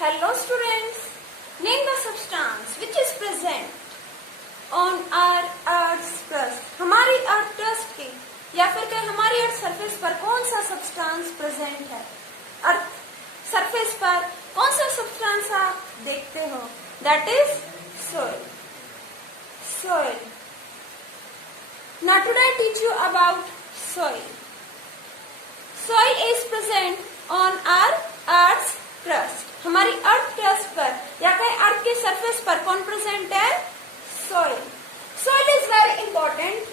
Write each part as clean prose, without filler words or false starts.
Hello students, name the substance which is present on our earth's crust. हमारी earth crust के या फिर कहीं हमारी अर्थ सरफेस पर कौन सा सब्सटेंस प्रेजेंट है? अर्थ सरफेस पर कौन सा सब्सटेंस आप देखते हो? That is soil. Soil. Now today I teach you about soil. Soil is present on our earth's crust. हमारी अर्थ क्रस्ट पर या कहीं अर्थ के सरफेस पर कौन प्रेजेंट है? Soil. Soil is very important.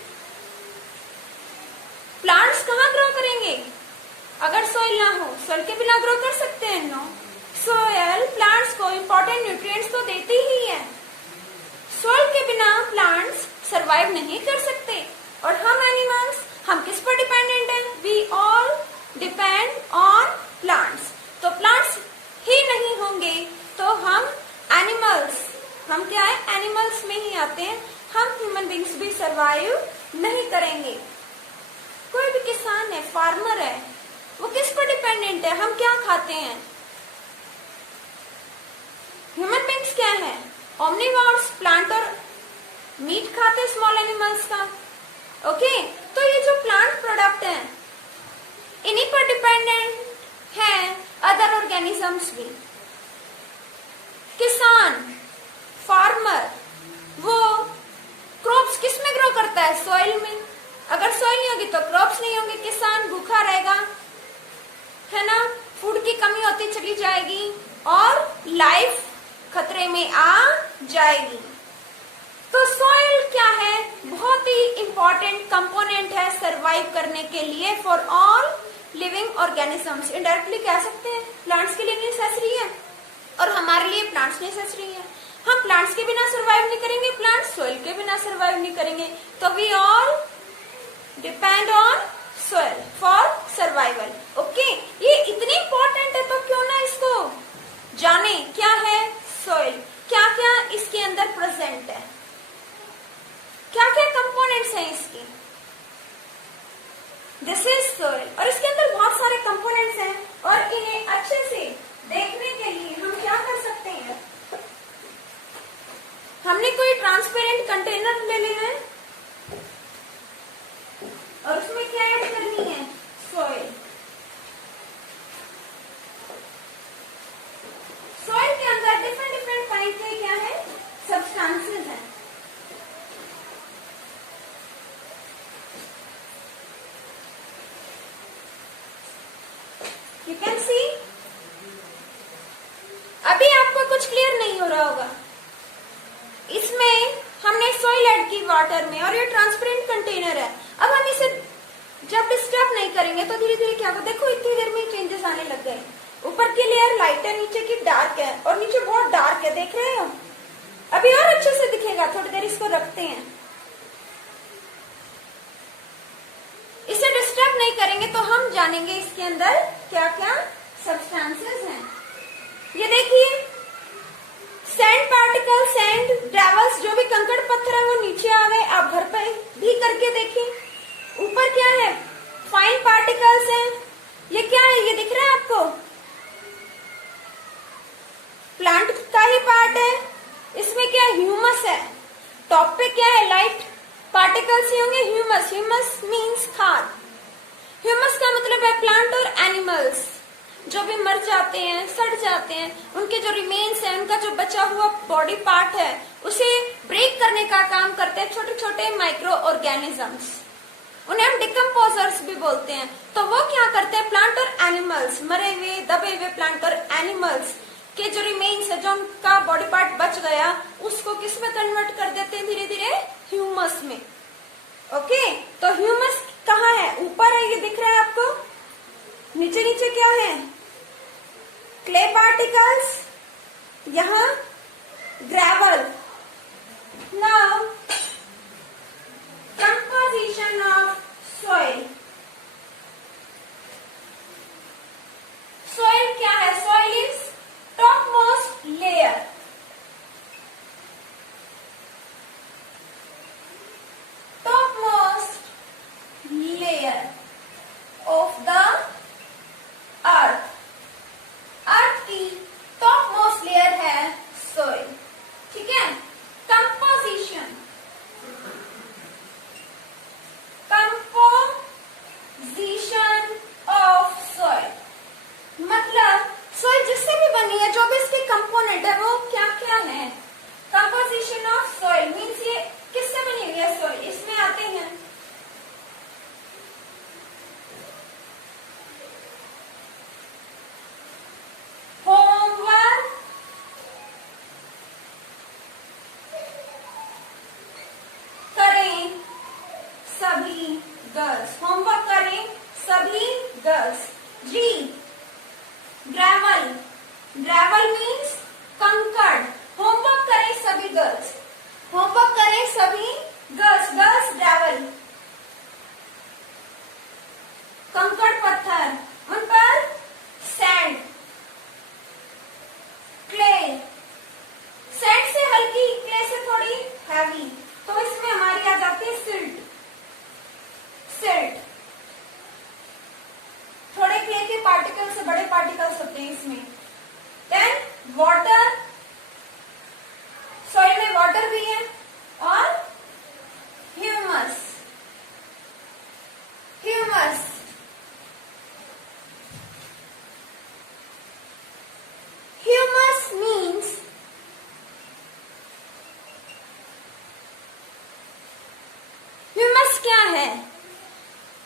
Plants कहाँ ग्रो करेंगे अगर सॉइल ना हो? सॉइल के बिना ग्रो कर सकते हैं? नो. सॉइल प्लांट्स को इंपॉर्टेंट न्यूट्रिएंट्स तो देती ही है. सॉइल के बिना प्लांट्स सरवाइव नहीं कर सकते. और हम एनिमल्स, हम किस पर डिपेंडेंट हैं? We all depend on plants. तो प्लांट्स ही नहीं होंगे तो हम एनिमल्स, हम क्या है? एनिमल्स में ही आते हैं. हम ह्यूमन बींग्स भी सरवाइव नहीं करेंगे. कोई भी किसान है, फार्मर है, वो किस पर डिपेंडेंट है? हम क्या खाते हैं? ह्यूमन बींग्स क्या है? ओमनिवोर्स, प्लांट और मीट खाते स्मॉल एनिमल्स का. ओके, तो ये जो प्लांट प्रोडक्ट है इन्हीं पर डिपेंडेंट है अदर ऑर्गेनिजम्स भी. किसान, फार्मर, वो क्रॉप्स किस में ग्रो करता है? सॉइल में. अगर सॉइल नहीं होगी तो क्रॉप्स नहीं होंगे. किसान भूखा रहेगा, है ना? फूड की कमी होती चली जाएगी और लाइफ खतरे में आ जाएगी. तो सॉइल क्या है? बहुत ही इंपॉर्टेंट कंपोनेंट है सरवाइव करने के लिए for all living organisms. Indirectly कह सकते हैं प्लांट्स के लिए नेसेसरी है और हमारे लिए प्लांट्स नेसेसरी है. हम प्लांट्स के बिना सरवाइव नहीं करेंगे, प्लांट्स सॉइल के बिना सरवाइव नहीं करेंगे. तो we all depend on soil for survival. Okay, ये इतनी इंपॉर्टेंट है तो क्यों ना इसको जाने. क्या है सॉइल? क्या क्या इसके अंदर प्रेजेंट है? क्या क्या कंपोनेंट्स हैं इसके? This is soil. और इसके अंदर बहुत सारे कंपोनेंट्स हैं और इन्हें अच्छे से देखने के लिए हम क्या कर सकते हैं? हमने कोई ट्रांसपेरेंट कंटेनर ले लेना है और उसमें क्या ऐड करनी है? सॉइल. सॉइल के अंदर डिफरेंट डिफरेंट काइंड के क्या है? सब्सटेंसेस हैं. You can see. अभी आपको कुछ क्लियर नहीं हो रहा होगा. इसमें हमने सॉइल ऐड की वाटर में और ये ट्रांसपेरेंट कंटेनर है. अब हम इसे जब डिस्टर्ब नहीं करेंगे तो धीरे धीरे क्या होगा? देखो इतनी देर में चेंजेस आने लग गए. ऊपर की लेयर लाइट है, नीचे की डार्क है और नीचे बहुत डार्क है. देख रहे हो? अभी और अच्छे से दिखेगा. थोड़ी देर इसको रखते हैं. इसे डिस्टर्ब नहीं करेंगे तो हम जानेंगे इसके अंदर क्या क्या सब्सटेंसेस हैं. ये देखिए, सैंड पार्टिकल, सैंड डेवल्स, जो भी कंकड़ पत्थर है वो नीचे आ गए. आप घर पे भी करके देखिए. ऊपर क्या है? फाइन पार्टिकल्स हैं. ये क्या है? ये दिख रहा है आपको? प्लांट का ही पार्ट है. इसमें क्या? ह्यूमस है. टॉप पे क्या है? लाइट पार्टिकल्स ही होंगे. ह्यूमस. ह्यूमस मीन्स खाद. ह्यूमस का मतलब है प्लांट और एनिमल्स जो भी मर जाते हैं, सड़ जाते हैं, उनके जो रिमेन्स है, उनका जो बचा हुआ बॉडी पार्ट है, उसे ब्रेक करने का काम करते हैं छोटे छोटे माइक्रो ऑर्गेनिजम्स. उन्हें हम डिकम्पोजर्स भी बोलते हैं. तो वो क्या करते हैं? प्लांट और एनिमल्स, मरे हुए दबे हुए प्लांट और एनिमल्स के जो रिमेन्स है, जो उनका बॉडी पार्ट बच गया, उसको किस में कन्वर्ट कर देते हैं? धीरे धीरे ह्यूमस में. ओके, तो ह्यूमस कहाँ है? ऊपर है, ये दिख रहा है आपको. नीचे नीचे क्या है? Clay particles. यहाँ gravel. Now composition of soil. Soil क्या है? Soil is top most layer. Top most layer of the earth. Earth की top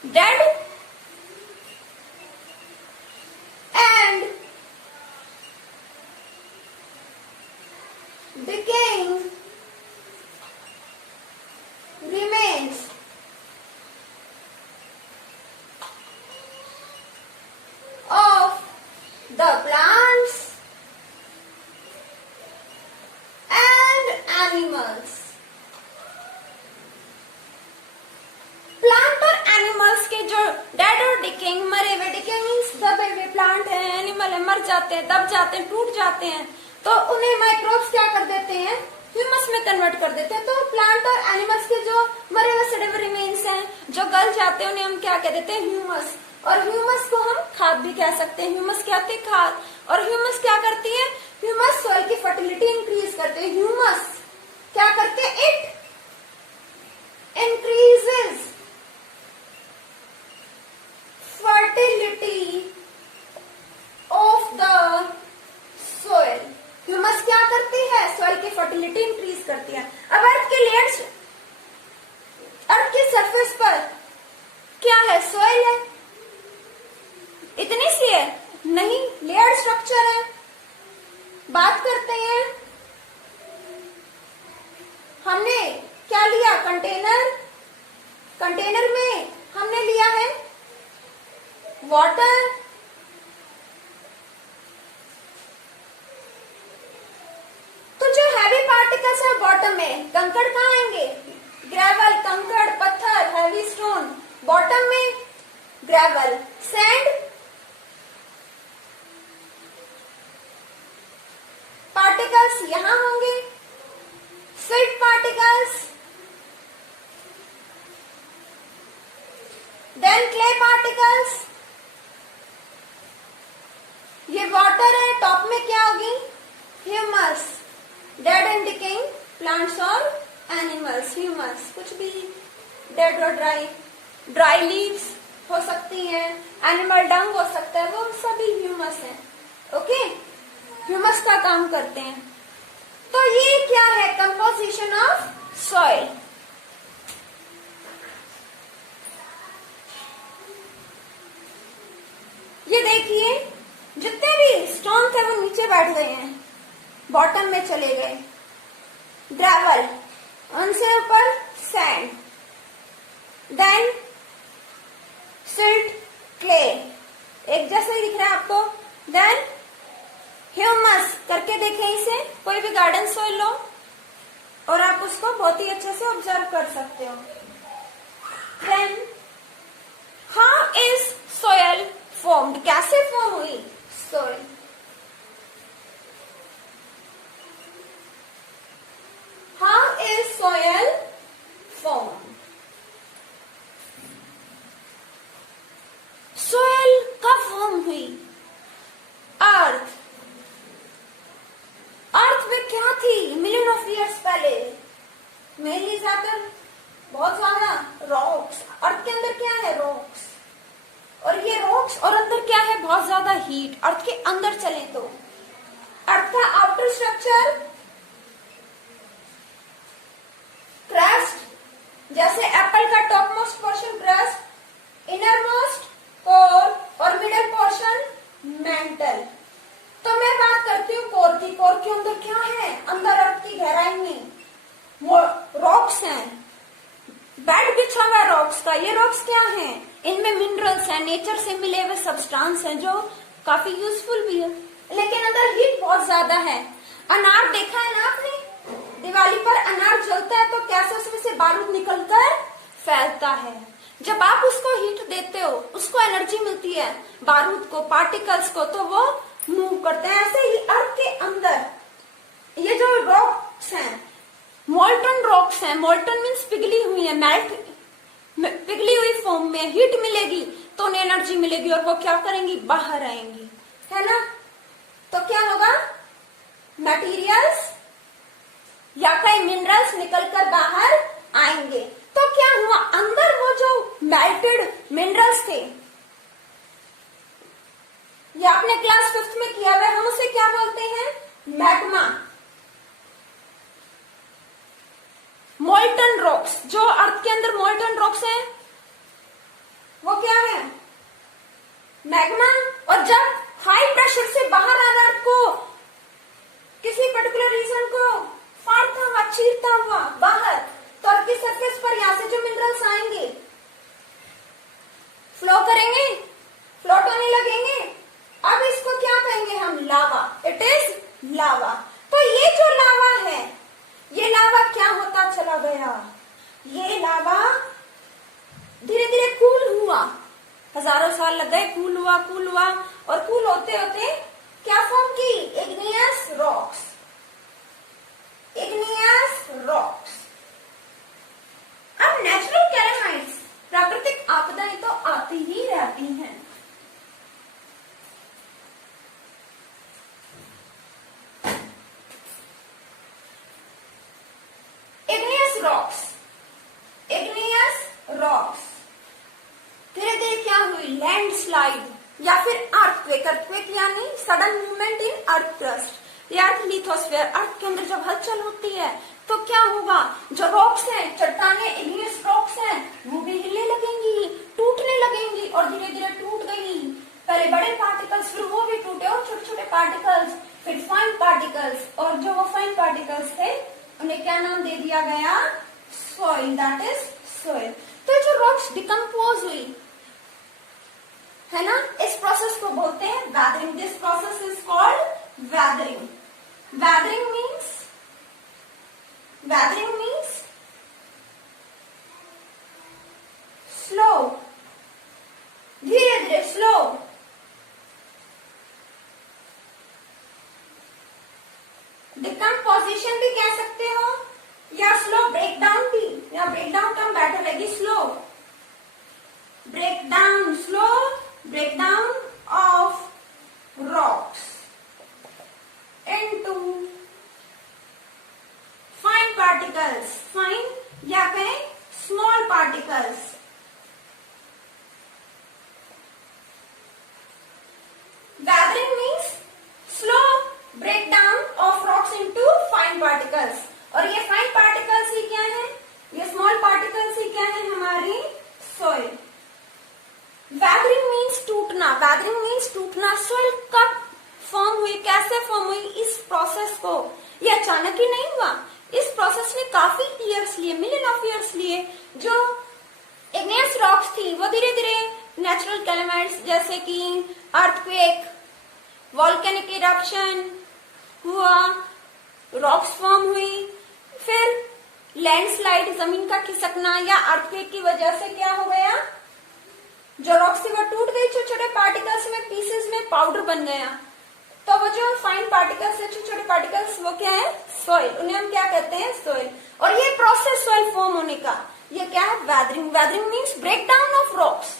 dead and decaying remains of the plants and animals. Plant और animals के जो dead और decaying, मरे हुए, decaying means दबे हुए प्लांट है, एनिमल है, मर जाते हैं, दब जाते हैं, टूट जाते हैं, तो उन्हें माइक्रोब्स क्या कर देते हैं, ह्यूमस में कन्वर्ट कर देते हैं। तो प्लांट और एनिमल्स के जो मरे हुए सड़े हुए रिमेन्स हैं, जो गल जाते हैं, उन्हें हम क्या कह देते हैं, ह्यूमस। और ह्यूमस को हम खाद भी कह सकते हैं। ह्यूमस क्या होती है, खाद। और ह्यूमस क्या करती है, ह्यूमस सॉइल की फर्टिलिटी इंक्रीज करते हैं। ह्यूमस क्या करते हैं, it increases fertility of the soil. Humus क्या करती है, सॉइल की फर्टिलिटी इंक्रीज करती है। अब अर्थ के लेयर्स, अर्थ की सरफेस पर क्या है, सॉइल है, इतनी सी है नहीं, लेयर स्ट्रक्चर है। बात करते हैं, हमने क्या लिया, कंटेनर, कंटेनर में हमने लिया है वाटर, तो जो हैवी पार्टिकल्स है बॉटम में, कंकड़ कहाँ आएंगे, ग्रेवल, कंकड़, पत्थर, हैवी स्टोन, बॉटम में ग्रेवल, सैंड, पार्टिकल्स यहां होंगे, silt particles, then clay particles, ये वाटर है, टॉप में क्या होगी, humus, dead and decaying plants और एनिमल्स, ह्यूमस, कुछ भी डेड और ड्राई लीव्स हो सकती हैं, एनिमल डंग हो सकता है, वो सभी ह्यूमस हैं। ओके, ह्यूमस का काम करते हैं। तो ये क्या है, कंपोजिशन ऑफ सॉइल। ये देखिए, जितने भी स्टोन थे वो नीचे बैठ गए हैं, बॉटम में चले गए, ग्रेवल, उनसे ऊपर सैंड, देन सिल्ट, क्ले, एक जैसा ही दिख रहा है आपको, देन ह्यूमस, करके देखें इसे, कोई भी गार्डन सॉइल लो और आप उसको बहुत ही अच्छे से ऑब्जर्व कर सकते हो। Then how is soil formed, कैसे फॉर्म हुई soil, how is soil formed. Soil कब फॉर्म हुई, अर्थ, अर्थ में क्या थी मिलियन ऑफ ईयर्स पहले, मेनली ज्यादातर बहुत ज्यादा रॉक्स, अर्थ के अंदर क्या है, रॉक्स, और ये रॉक्स और अंदर क्या है, बहुत ज्यादा हीट। अर्थ के अंदर चले तो अर्थ का आउटर स्ट्रक्चर क्रस्ट, जैसे एप्पल का top most portion crust, inner most core और मिडल पोर्शन मेंटल। तो मैं बात करती हूँ कोर की। कोर के अंदर क्या है, अंदर अर्थ की गहराई में रॉक्स हैं, बेड बिछा हुआ रॉक्स का। ये रॉक्स क्या हैं, इनमें मिनरल्स हैं, नेचर से मिले हुए सब्सटेंस हैं जो काफी यूजफुल भी है, लेकिन अंदर हीट बहुत ज्यादा है। अनार देखा है ना आपने, दिवाली पर अनार जलता है तो कैसे उसमें से बारूद निकलकर फैलता है। जब आप उसको हीट देते हो, उसको एनर्जी मिलती है, बारूद को, पार्टिकल्स को, तो वो मूव करते हैं। ऐसे ही अर्थ के अंदर ये जो रॉक्स हैं, मोल्टन रॉक्स हैं, मोल्टन मीन्स पिघली हुई है, मेल्ट, पिघली हुई फॉर्म में हीट मिलेगी तो उन्हें एनर्जी मिलेगी और वो क्या करेंगी, बाहर आएंगी, है ना। तो क्या होगा, मटेरियल्स या कई मिनरल्स निकलकर बाहर आएंगे। तो क्या हुआ, अंदर वो जो मेल्टेड मिनरल्स थे, ये आपने क्लास 5th में किया हुआ, हम उसे क्या बोलते हैं, मैग्मा। मोल्टन रॉक्स, जो अर्थ के अंदर मोल्टन रॉक्स हैं चीरता हुआ बाहर, तो अर्थ की सरफेस पर यहाँ से जो मिनरल्स आएंगे फ्लो करेंगे, फ्लोट होने लगेंगे। अब इसको क्या कहेंगे हम? लावा। इट इज लावा। तो ये जो लावा है, ये लावा क्या होता चला गया? ये लावा धीरे धीरे कूल हुआ, हजारों साल लग गए, कूल हुआ, कूल हुआ, और कूल होते होते क्या फॉर्म की? Igneous rocks. Igneous rocks. अब नेचुरल कैलेमाइट्स, प्राकृतिक आपदाएं तो आती ही रहती हैं। इग्नियस रॉक्स, इग्नियस रॉक्स धीरे धीरे क्या हुई? लैंडस्लाइड या फिर अर्थक्वेक। अर्थक्वेक यानी sudden movement in earth crust या अर्थ लिथोस्फीयर। अर्थ के अंदर जब हलचल होती है तो क्या होगा? जो रॉक्स हैं, चट्टाने, इग्नियस रॉक्स हैं, वो भी हिलने लगेंगी, टूटने लगेंगी, और धीरे धीरे टूट गई। पहले बड़े पार्टिकल्स, फिर वो भी टूटे, और छोटे छोटे पार्टिकल्स, फिर फाइन पार्टिकल्स, और जो वो फाइन पार्टिकल्स थे उन्हें क्या नाम दे दिया गया? सॉइल। That is soil. तो जो रॉक्स डिकम्पोज हुई है ना, इस प्रोसेस को बोलते हैं weathering. This process is called weathering. Weathering means, weathering means slow, धीरे धीरे, स्लो। डिकम्पोजिशन भी कह सकते हो, या स्लो ब्रेकडाउन भी, या ब्रेकडाउन टर्म बेटर रहेगी, slow breakdown, slow breakdown of rocks into fine particles, fine या कहें small particles। Weathering means slow breakdown of rocks into fine particles, और ये fine particles ही क्या है? ये small particles ही क्या है? हमारी soil। वेदरिंग मीन्स टूटना, वेदरिंग मीन्स टूटना। सॉइल कब फॉर्म हुई, कैसे फॉर्म हुई? इस प्रोसेस को, ये अचानक ही नहीं हुआ, इस प्रोसेस ने काफी ईयर्स लिए, मिलियन ऑफ ईयर्स लिए। जो इग्नियस रॉक्स थी वो धीरे धीरे नेचुरल कैलेमाइट्स जैसे कि अर्थक्वेक, वॉल्केनिक इरप्शन हुआ, रॉक्स फॉर्म हुई, फिर लैंडस्लाइड, जमीन का खिसकना, या अर्थक्वेक की वजह से क्या हो गया? जो रॉक्स थी वो टूट गई, छोटे छोटे पार्टिकल्स में, पीसेस में पाउडर बन गया। तो वो जो फाइन पार्टिकल्स है, छोटे छोटे पार्टिकल्स, वो क्या है? सॉइल। उन्हें हम क्या कहते हैं? सॉइल। और ये प्रोसेस सॉइल फॉर्म होने का, ये क्या है? Weathering. Weathering means breakdown of rocks,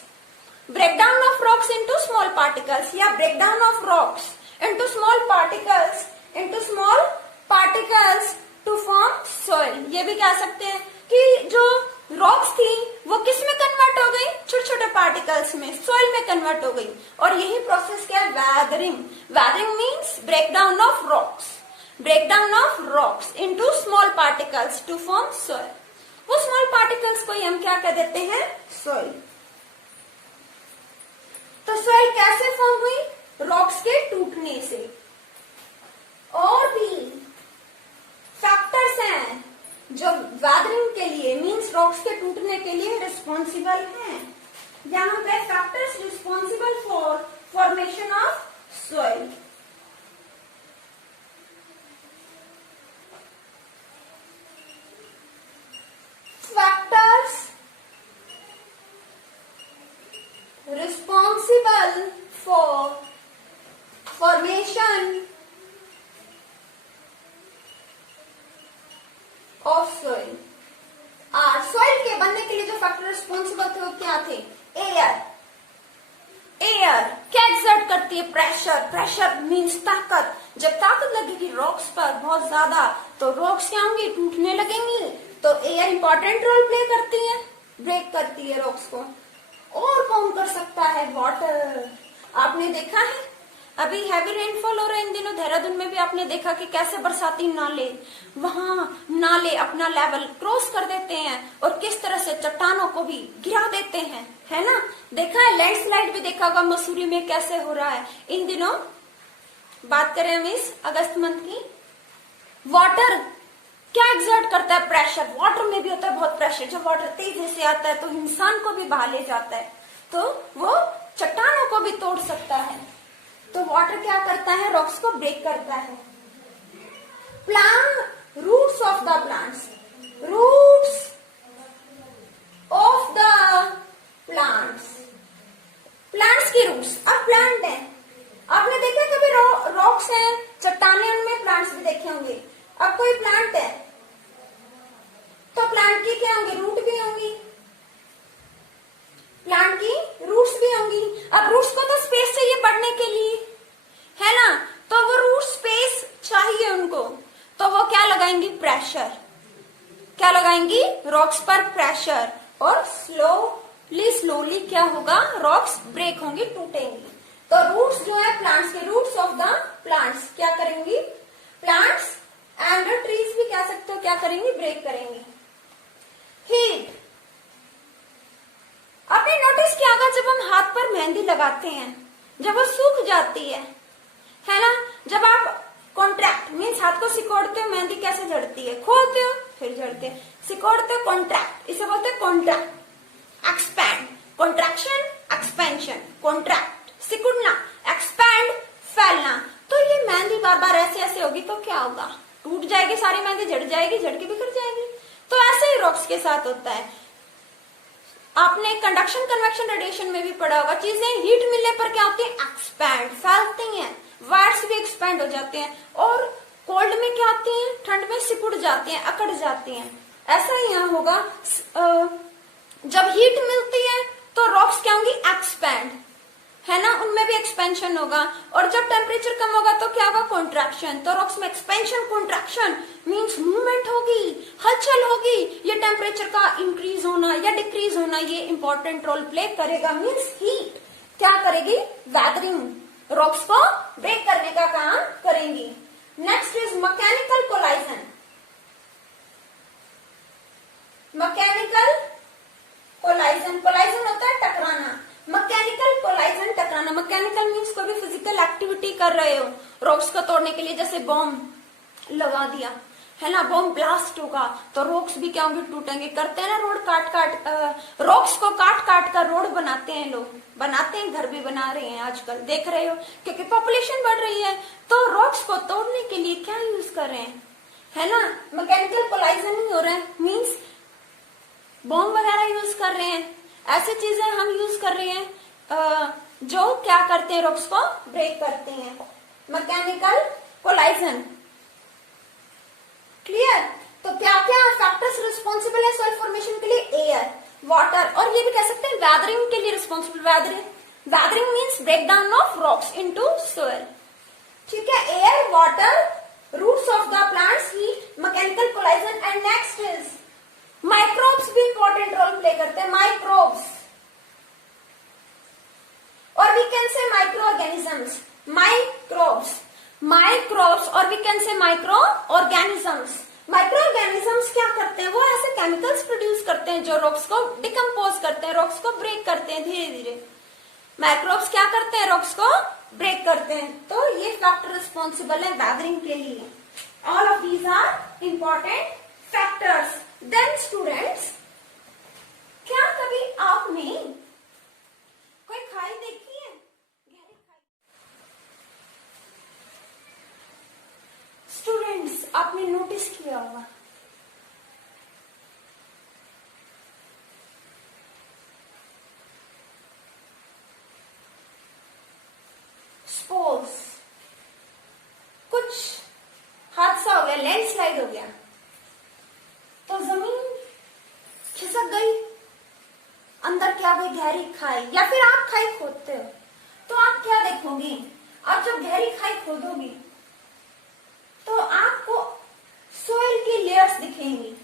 breakdown of rocks into small particles, या breakdown of rocks into small particles, into small particles to form soil. ये भी कह सकते हैं कि जो रॉक्स थी वो किस में कन्वर्ट हो गई? छोटे छोटे पार्टिकल्स में, सॉइल में कन्वर्ट हो गई। और यही प्रोसेस क्या है? Weathering. Weathering means breakdown of rocks, breakdown of rocks into small particles to form soil. वो स्मॉल पार्टिकल्स को हम क्या कह देते हैं? सॉइल। तो सॉइल कैसे फॉर्म हुई? रॉक्स के टूटने से। और भी फैक्टर्स हैं जो वेदरिंग के लिए, मीन्स रॉक्स के टूटने के लिए रिस्पॉन्सिबल हैं। यहाँ पे factors responsible for formation of soil. Factors responsible for formation of soil. Soil के बनने के लिए जो फैक्टर रिस्पॉन्सिबल थे वो क्या थे? एयर। एयर क्या एक्सर्ट करती है? प्रेशर। प्रेशर मीन्स ताकत। जब ताकत लगेगी रॉक्स पर बहुत ज्यादा, तो रॉक्स क्या होंगी? टूटने लगेंगी। तो एयर इंपॉर्टेंट रोल प्ले करती है, ब्रेक करती है रॉक्स को। और कौन कर सकता है? वाटर। आपने देखा है अभी हैवी रेनफॉल हो रहा है इन दिनों, देहरादून में भी आपने देखा कि कैसे बरसाती नाले, वहां नाले अपना लेवल क्रॉस कर देते हैं और किस तरह से चट्टानों को भी गिरा देते हैं, है ना? देखा है, लैंडस्लाइड भी देखा होगा मसूरी में कैसे हो रहा है इन दिनों। बात करें हम इस अगस्त मंथ की, वाटर क्या एग्जर्ट करता है? प्रेशर। वाटर में भी होता है बहुत प्रेशर। जब वाटर तेजी से आता है तो इंसान को भी बहा ले जाता है, तो वो चट्टानों को भी तोड़ सकता है। तो वाटर क्या करता है? रॉक्स को ब्रेक करता है। Plant roots of the plants, roots of the plants, plants की रूट्स। अब प्लांट है, आपने देखा कभी रॉक्स हैं, चट्टाने, उनमें प्लांट्स भी देखे होंगे। अब कोई प्लांट है तो प्लांट की क्या होंगी? रूट भी होंगी, प्लांट की रूट्स भी होंगी। अब रूट्स को तो स्पेस चाहिए बढ़ने के लिए, है ना, तो वो रूट स्पेस चाहिए उनको, तो वो क्या लगाएंगी? प्रेशर। क्या लगाएंगी? रॉक्स पर प्रेशर, और स्लोली क्या होगा? रॉक्स ब्रेक होंगी, टूटेंगी। तो रूट्स जो है प्लांट्स के, रूट्स ऑफ द प्लांट्स क्या करेंगी? प्लांट्स एंड ट्रीज भी कह सकते हो, क्या करेंगी? ब्रेक करेंगी। हीट। आपने नोटिस किया होगा जब हम हाथ पर मेहंदी लगाते हैं, जब वो सूख जाती है ना, जब आप कॉन्ट्रैक्ट मीन्स हाथ को सिकोड़ते हो, मेहंदी कैसे झड़ती है? खोलते हो फिर झड़ते हैं, सिकोड़ते हो, कॉन्ट्रैक्ट, इसे बोलते हैं contract. Expand, contraction, expansion, contract सिकुड़ना, एक्सपैंड फैलना। तो ये मेहंदी बार बार ऐसे ऐसे होगी तो क्या होगा? टूट जाएगी सारी मेहंदी, झड़ जाएगी, झड़ के बिखर जाएगी। तो ऐसे ही रॉक्स के साथ होता है। आपने कंडक्शन, कन्वेक्शन, रेडिएशन में भी पढ़ा होगा, चीजें हीट मिलने पर क्या होती है? एक्सपैंड, फैलती हैं, वायर्स भी एक्सपैंड हो जाते हैं। और कोल्ड में क्या होती हैं? ठंड में सिकुड़ जाती हैं, अकड़ जाती हैं। ऐसा ही यहाँ होगा, जब हीट मिलती है तो रॉक्स क्या होंगी? एक्सपैंड, है ना, उनमें भी एक्सपेंशन होगा। और जब टेम्परेचर कम होगा तो क्या होगा? कॉन्ट्रैक्शन। तो रॉक्स में एक्सपेंशन, कॉन्ट्रैक्शन मींस मूवमेंट होगी, हलचल होगी। ये टेम्परेचर का इंक्रीज होना या डिक्रीज होना, ये इंपॉर्टेंट रोल प्ले करेगा। मींस हीट क्या करेगी? वेदरिंग, रॉक्स को ब्रेक करने का काम करेंगी। Next is mechanical collision. Mechanical collision, collision होता है टकराना। मैकेनिकल कोलाइजन, टकराना। मैकेनिकल मीन्स कोई भी फिजिकल एक्टिविटी कर रहे हो रॉक्स को तोड़ने के लिए, जैसे बॉम्ब लगा दिया, है ना, बॉम्ब ब्लास्ट होगा तो रॉक्स भी क्या होंगे? टूटेंगे। करते हैं ना रोड रॉक्स को काट काट कर रोड बनाते हैं लोग, बनाते हैं, घर भी बना रहे हैं आजकल, देख रहे हो, क्योंकि पॉपुलेशन बढ़ रही है। तो रॉक्स को तोड़ने के लिए क्या यूज कर रहे हैं? है ना, मैकेनिकल कोलाइजन ही हो रहा है। मीन्स बॉम्ब वगैरह यूज कर रहे हैं, ऐसी चीजें हम यूज कर रहे हैं जो क्या करते हैं? रॉक्स को ब्रेक करते हैं। Mechanical collision, clear? तो क्या क्या फैक्टर्स रिस्पॉन्सिबल है सॉइल फॉर्मेशन के लिए? एयर, वाटर, और ये भी कह सकते हैं वेदरिंग के लिए responsible. Weathering means break down of rocks into soil. ठीक है, air, water, roots of the plants, heat, mechanical collision. And next is microbes भी इंपॉर्टेंट रोल प्ले करते हैं। माइक्रोब्स, और we can say micro organisms. Microbes और we can say micro organisms. Micro organisms क्या करते हैं? वो ऐसे केमिकल्स प्रोड्यूस करते हैं जो रॉक्स को डिकम्पोज करते हैं, रॉक्स को ब्रेक करते हैं धीरे धीरे। माइक्रोब्स क्या करते हैं? रॉक्स को ब्रेक करते हैं। तो ये फैक्टर रिस्पॉन्सिबल है वेदरिंग के लिए। All of these are important factors. Then students, क्या कभी आपने कोई खाई देखी है? गहरी खाई। स्टूडेंट्स, आपने नोटिस किया होगा सपोज कुछ हादसा हो गया, लैंडस्लाइड हो गया, तो जमीन खिसक गई, अंदर क्या गई? गहरी खाई। या फिर आप खाई खोदते हो तो आप क्या देखोगे? आप जब गहरी खाई खोदोगे तो आपको सोइल की लेयर्स दिखेंगी।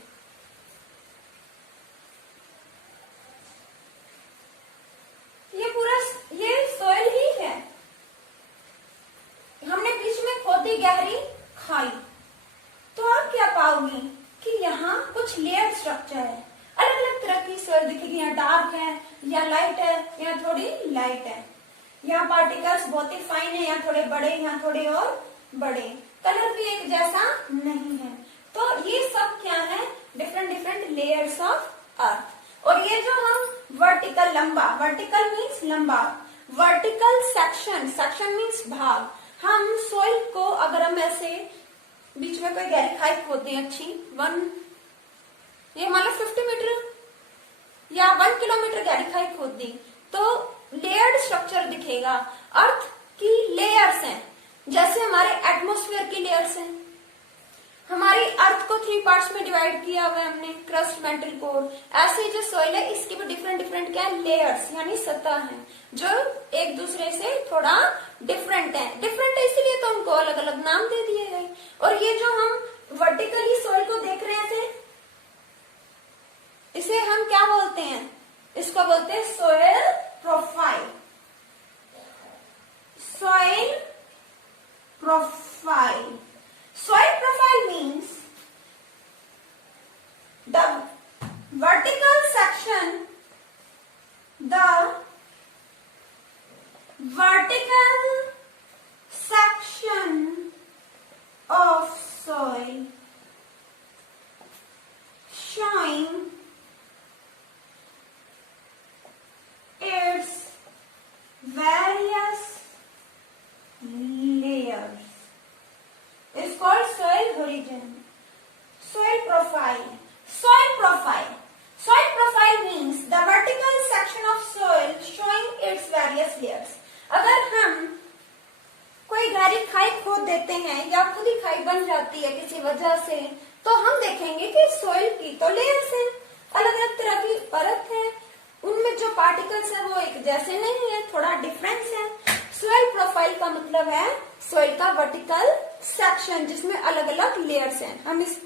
ये सोइल ही है। हमने बीच में खोदी गहरी खाई तो आप क्या पाओगे कि यहाँ कुछ लेयर स्ट्रक्चर है। अलग अलग तरह की सोइल दिखेगी। यहाँ डार्क है, यहाँ लाइट है, यहाँ थोड़ी लाइट है, यहाँ पार्टिकल्स बहुत ही फाइन है, यहाँ थोड़े बड़े, यहाँ थोड़े और बड़े। कलर भी एक जैसा नहीं है। तो ये सब लेयर्स ऑफ अर्थ। और ये जो हम वर्टिकल लंबा, वर्टिकल मीन्स लंबा, वर्टिकल सेक्शन, सेक्शन मीन्स भाग, हम सोइल को अगर हम ऐसे बीच में कोई गहरी खाई खोद दें अच्छी, ये मान लो 50 मीटर या 1 किलोमीटर गहरी खाई खोद दी, तो लेयर्ड स्ट्रक्चर दिखेगा। अर्थ की लेयर्स हैं, जैसे हमारे एटमॉस्फेयर की लेयर्स हैं। हमारी अर्थ को 3 पार्ट्स में डिवाइड किया हुआ है हमने, क्रस्ट, मेंटल, कोर। ऐसे ही जो सोइल है इसकी भी डिफरेंट डिफरेंट क्या है, लेयर्स यानी सतह हैं, जो एक दूसरे से थोड़ा डिफरेंट है। डिफरेंट है इसलिए तो उनको अलग अलग नाम दे दिए गए। और ये जो हम वर्टिकली सोइल को देख रहे थे, इसे हम क्या बोलते हैं, इसको बोलते हैं soil profile. Soil profile, soil profile means the vertical section, the vertical section of soil showing its various layers is called soil horizon. Soil profile. Soil profile. Soil profile means the vertical section of soil showing its various layers. अगर हम कोई गहरी खाई खोद देते हैं या खुद ही खाई बन जाती है किसी वजह से, तो हम देखेंगे कि सोइल की तो लेयर्स हैं, अलग अलग तरह की परत है, उनमें जो पार्टिकल्स है वो एक जैसे नहीं है, थोड़ा डिफरेंस है। सोइल प्रोफाइल का मतलब है सोइल का वर्टिकल सेक्शन जिसमें अलग अलग लेयर्स हैं। हम इस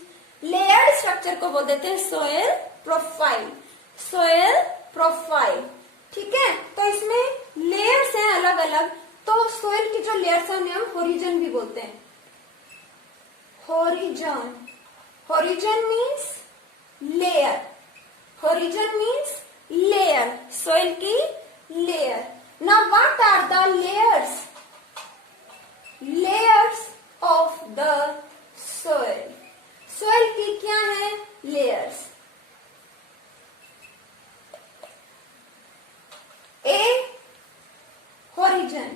लेयर्ड स्ट्रक्चर को बोल देते हैं सोइल प्रोफाइल। सोइल प्रोफाइल, ठीक है। तो इसमें लेयर्स हैं अलग अलग, तो सोइल की जो लेयर्स हैं उन्हें हम होरिजन भी बोलते हैं। Horizon, horizon means layer, horizon means layer, soil की layer. Now what are the layers? Layers of the soil. Soil की क्या है layers? A horizon.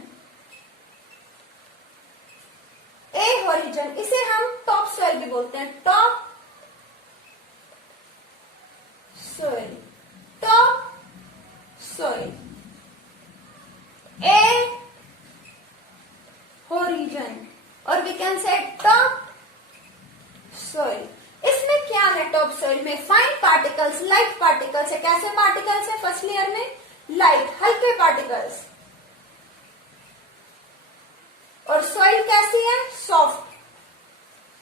A horizon, इसे हम टॉप सोइल भी बोलते हैं, top soil, top soil. A horizon और we can say top soil। इसमें क्या है टॉप सोइल में, फाइन पार्टिकल्स, लाइट पार्टिकल्स है। कैसे पार्टिकल्स है फर्स्ट लेयर में, लाइट, हल्के पार्टिकल्स। और सोइल कैसी है, सॉफ्ट,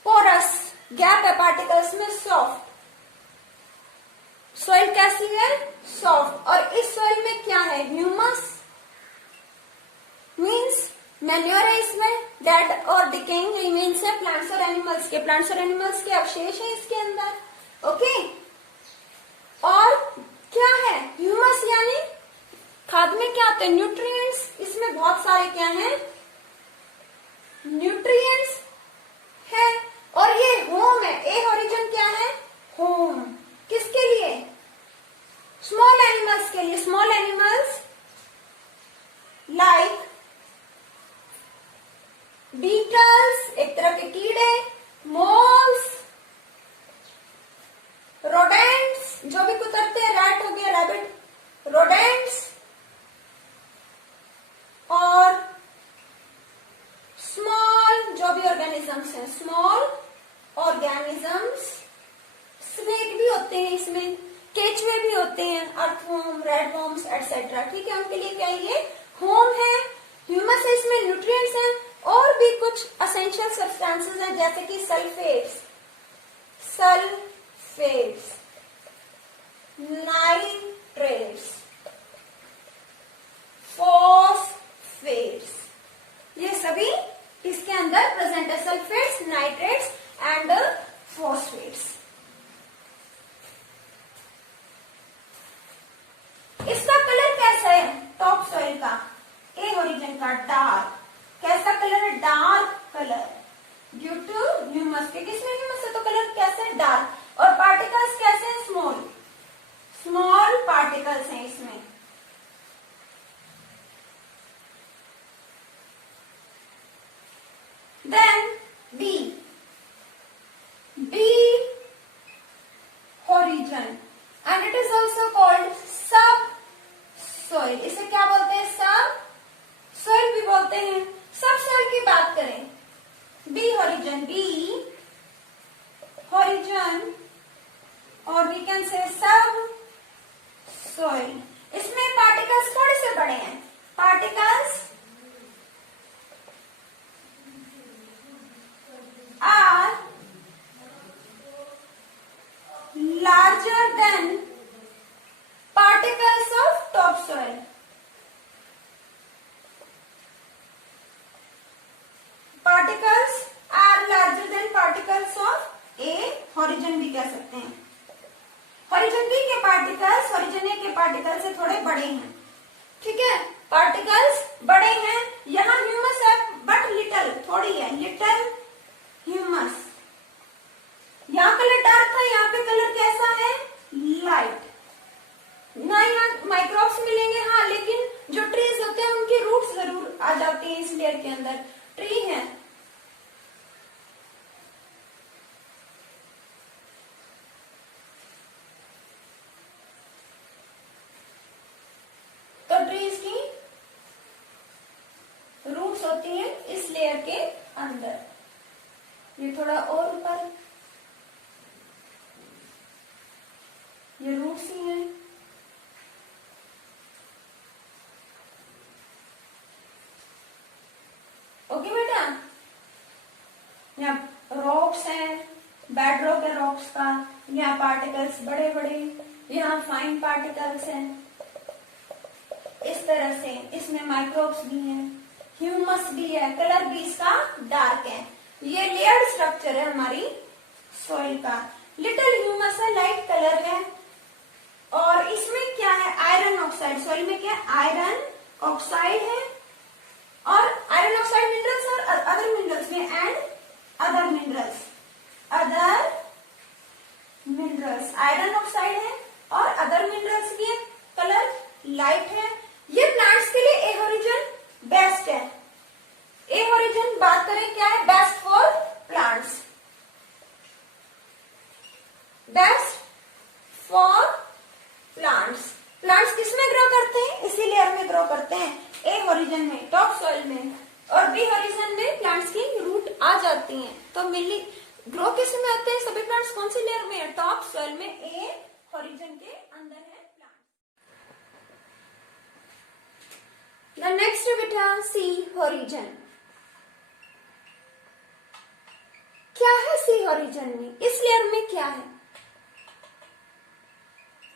पोरस, गैप है पार्टिकल्स में, सॉफ्ट। सोइल कैसी है, सॉफ्ट। और इस सोइल में क्या है, ह्यूमस मीन्स मैन्योर है इसमें, डेड और डिकेइंग रिमेन्स है प्लांट्स और एनिमल्स के, प्लांट्स और एनिमल्स के अवशेष है इसके अंदर, ओके। और क्या है, ह्यूमस यानी खाद में क्या होते हैं, न्यूट्रिएंट्स। इसमें बहुत सारे क्या हैं, न्यूट्रिएंट्स है। और ये होम है, ए होरिजन क्या है, होम, किसके लिए, स्मॉल एनिमल्स के लिए। स्मॉल एनिमल्स लाइक बीटल्स, एक तरह के कीड़े, मोल्स, रोडेंट्स, जो भी कुतरते हैं, रैट हो गया, रैबिट, रोडेंट्स, और स्मॉल जो भी ऑर्गेनिजम्स हैं, स्मॉल ऑर्गेनिजम्स, स्नेक भी होते हैं इसमें, केचुए भी होते हैं, अर्थवर्म, रेडवर्म्स एटसेट्रा, ठीक है। उनके लिए क्या ये होम है। ह्यूमस है, इसमें न्यूट्रिएंट्स हैं और भी कुछ असेंशियल सब्सटेंसेस हैं, जैसे कि सल्फेट्स, सल्फेट्स, नाइट्रेट्स, फॉस्फेट्स, ये सभी इसके अंदर प्रेजेंट है, सल्फेट्स, नाइट्रेट्स एंड फॉस्फेट्स। इसका कलर कैसा है टॉप सॉइल का, ए होरिजन का, डार्क। कैसा कलर है, dark colour, due to humus के। किसमें ह्यूमस है तो कलर कैसे, डार्क। और पार्टिकल्स कैसे, स्मॉल। हॉरिजन भी कह सकते हैं। हॉरिजन बी के पार्टिकल्स हॉरिजन ए के पार्टिकल से थोड़े बड़े हैं, ठीक है, पार्टिकल्स बड़े हैं। यहाँ ह्यूमस है बट लिटल, थोड़ी है, लिटल ह्यूमस। यहाँ कलर डार्क था, यहाँ पे कलर कैसा है, लाइट। ना यहाँ माइक्रोब्स मिलेंगे, हाँ, लेकिन जो ट्रीज होते हैं उनकी रूट्स जरूर आ जाती है इस लेयर के अंदर। ट्री है, तो ट्रीज की रूट्स होती हैं इस लेयर के अंदर। ये थोड़ा और ऊपर, ये रूट्स ही हैं। ओके बेटा, यहाँ रॉक्स हैं, बेड रॉक है रॉक्स का, यहाँ पार्टिकल्स बड़े बड़े, यहाँ फाइन पार्टिकल्स हैं। इस तरह से इसमें माइक्रोब्स भी हैं, ह्यूमस भी है, कलर भी इसका डार्क है। ये लेयर्ड स्ट्रक्चर है हमारी सॉइल का। लिटिल ह्यूमस है, लाइट कलर है, और इसमें क्या है, आयरन ऑक्साइड। सॉइल में क्या है, आयरन ऑक्साइड है, और आयरन ऑक्साइड मिनरल्स और अदर मिनरल्स में, and other minerals iron oxide है और अदर मिनरल्स भी है। कलर लाइट है। ये प्लांट्स के लिए ए हॉरिजन बेस्ट है। ए हॉरिजन बात करें क्या है, best for plants, best for plants. Plants किसमें ग्रो करते हैं, इसी लेयर में ग्रो करते हैं, ए हॉरिजन में, टॉप सॉइल में, और बी हॉरिजन में प्लांट्स की रूट आ जाती हैं। तो मिली ग्रो किस में होते हैं सभी प्लांट्स, कौन सी लेयर में, टॉप सॉइल में, ए हॉरिजन के अंदर है प्लांट। द नेक्स्ट बेटा सी हॉरिजन। क्या है सी हॉरिजन में, इस लेयर में क्या है,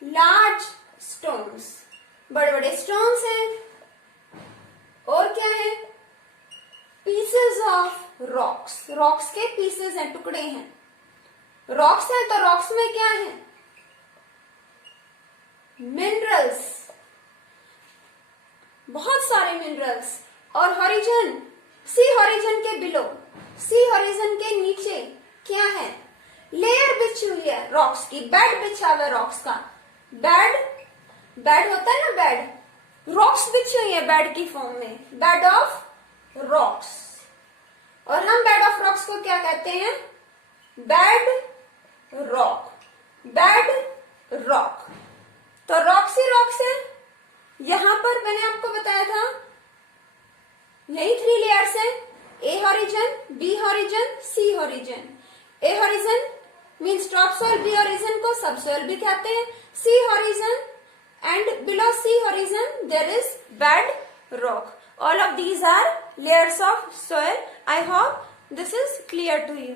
लार्ज स्टोन्स, बड़े बड़े स्टोन्स हैं, और क्या है, पीसेस ऑफ रॉक्स, रॉक्स के पीसेस हैं, टुकड़े हैं। रॉक्स है तो रॉक्स में क्या है, मिनरल्स, बहुत सारे मिनरल्स। और हॉरिजन, सी हॉरिजन के बिलो, सी हॉरिजन के नीचे क्या है, लेयर बिछी हुई है रॉक्स की, बेड बिछा हुआ है रॉक्स का, बेड होता है ना, बेड, रॉक्स बिछी हुई है बेड की फॉर्म में, बेड ऑफ रॉक्स। और हम बेड ऑफ रॉक्स को क्या कहते हैं, बेड रॉक, बेड रॉक। तो रॉक्स ही रॉक्स है। यहां पर मैंने आपको बताया था यही 3 लेयर्स है, A horizon, B horizon, C horizon. A horizon means top soil, B horizon को सब सॉइल भी कहते हैं, C horizon and below sea horizon there is bed rock. All of these are layers of soil. I hope this is clear to you.